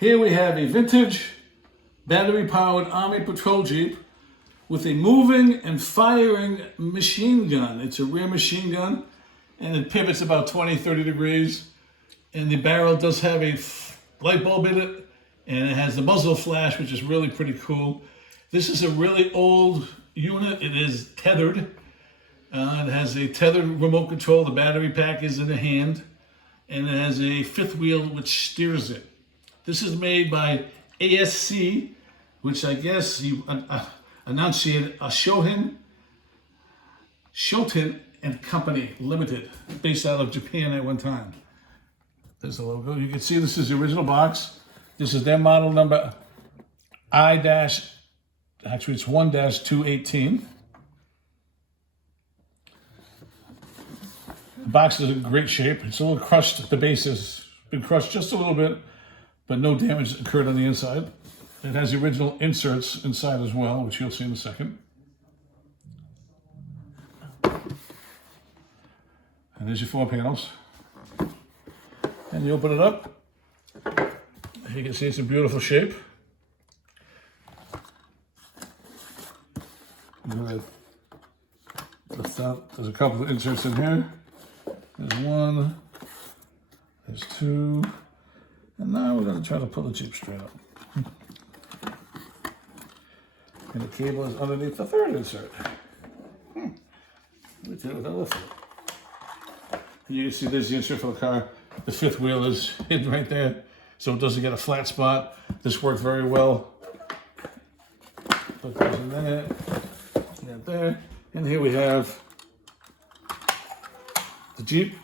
Here we have a vintage battery-powered Army patrol Jeep with a moving and firing machine gun. It's a rear machine gun, and it pivots about 20, 30 degrees. And the barrel does have a light bulb in it, and it has the muzzle flash, which is really pretty cool. This is a really old unit. It is tethered. It has a tethered remote control. The battery pack is in the hand, and it has a fifth wheel which steers it. This is made by ASC, which I guess you enunciated SHOTEN and Company Limited, based out of Japan at one time. There's the logo. You can see this is the original box. This is their model number actually it's 1-218. The box is in great shape. It's a little crushed. The base has been crushed just a little bit, but no damage occurred on the inside. It has the original inserts inside as well, which you'll see in a second. And there's your 4 panels. And you open it up. You can see it's in beautiful shape. There's a couple of inserts in here. There's 1, there's 2, and now we're going to try to pull the Jeep straight up. And the cable is underneath the third insert. We did it with a lift. You can see there's the insert for the car. The fifth wheel is hidden right there, so it doesn't get a flat spot. This worked very well. Put those in there, and there. And here we have the Jeep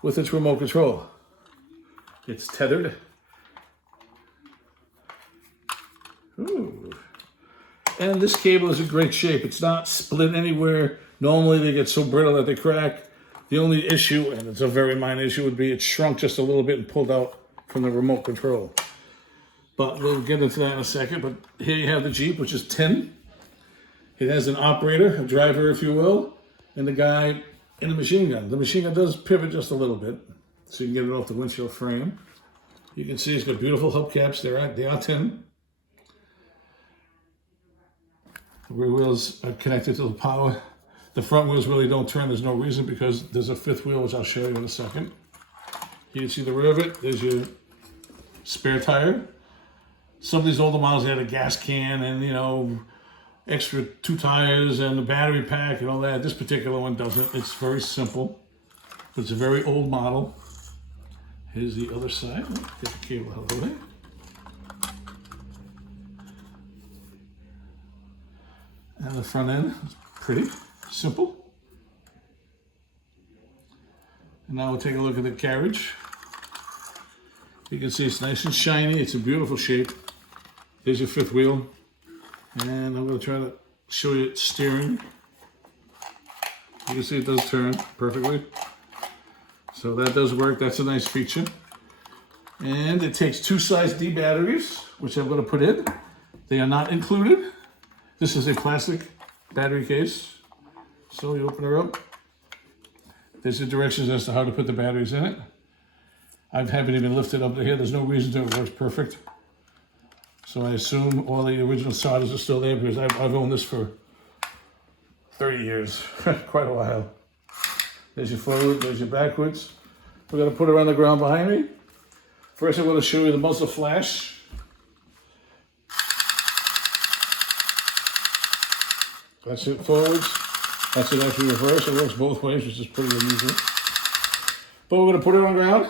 with its remote control. It's tethered. Ooh. And this cable is in great shape. It's not split anywhere. Normally they get so brittle that they crack. The only issue, and it's a very minor issue, would be it shrunk just a little bit and pulled out from the remote control. But we'll get into that in a second. But here you have the Jeep, which is tin. It has an operator, a driver, if you will, and the guy in the machine gun. The machine gun does pivot just a little bit, so you can get it off the windshield frame. You can see it's got beautiful hubcaps. They are tin. The rear wheels are connected to the power. The front wheels really don't turn. There's no reason because there's a fifth wheel, which I'll show you in a second. You can see the rear of it. There's your spare tire. Some of these older models had a gas can and, you know, extra 2 tires and a battery pack and all that. This particular one doesn't. It's very simple. But it's a very old model. Here's the other side. Get the cable out of the way. And the front end is pretty simple. And now we'll take a look at the carriage. You can see it's nice and shiny. It's a beautiful shape. There's your fifth wheel. And I'm going to try to show you its steering. You can see it does turn perfectly. So that does work. That's a nice feature. And it takes 2 size D batteries, which I'm going to put in. They are not included. This is a plastic battery case. So you open her up. There's the directions as to how to put the batteries in it. I haven't even lifted up to here. There's no reason to. It works perfect. So I assume all the original solders are still there because I've owned this for 30 years, quite a while. There's your forward, there's your backwards. We're going to put her on the ground behind me. First I'm going to show you the muzzle flash. That's it forwards. That's it actually reverse. It works both ways, which is pretty unusual. But we're going to put it on the ground.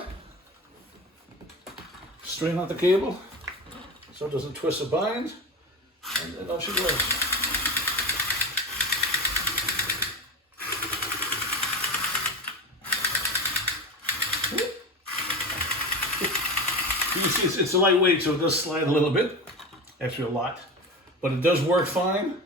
Straighten out the cable so it doesn't twist or bind. And then off she goes. You can see it's a lightweight, so it does slide a little bit. Actually a lot. But it does work fine.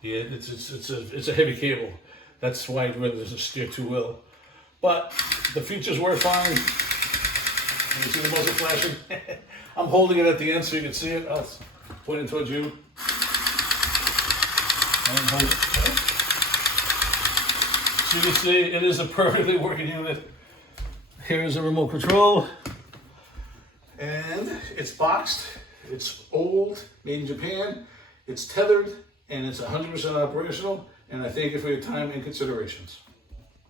Yeah, it's a heavy cable. That's why there's a steer 2 wheel. But the features work fine. You see the muzzle flashing? I'm holding it at the end so you can see it. I'll point it towards you. And hold it. So you can see it is a perfectly working unit. Here's the remote control. And it's boxed. It's old, made in Japan. It's tethered, and it's 100% operational. And I thank you for your time and considerations.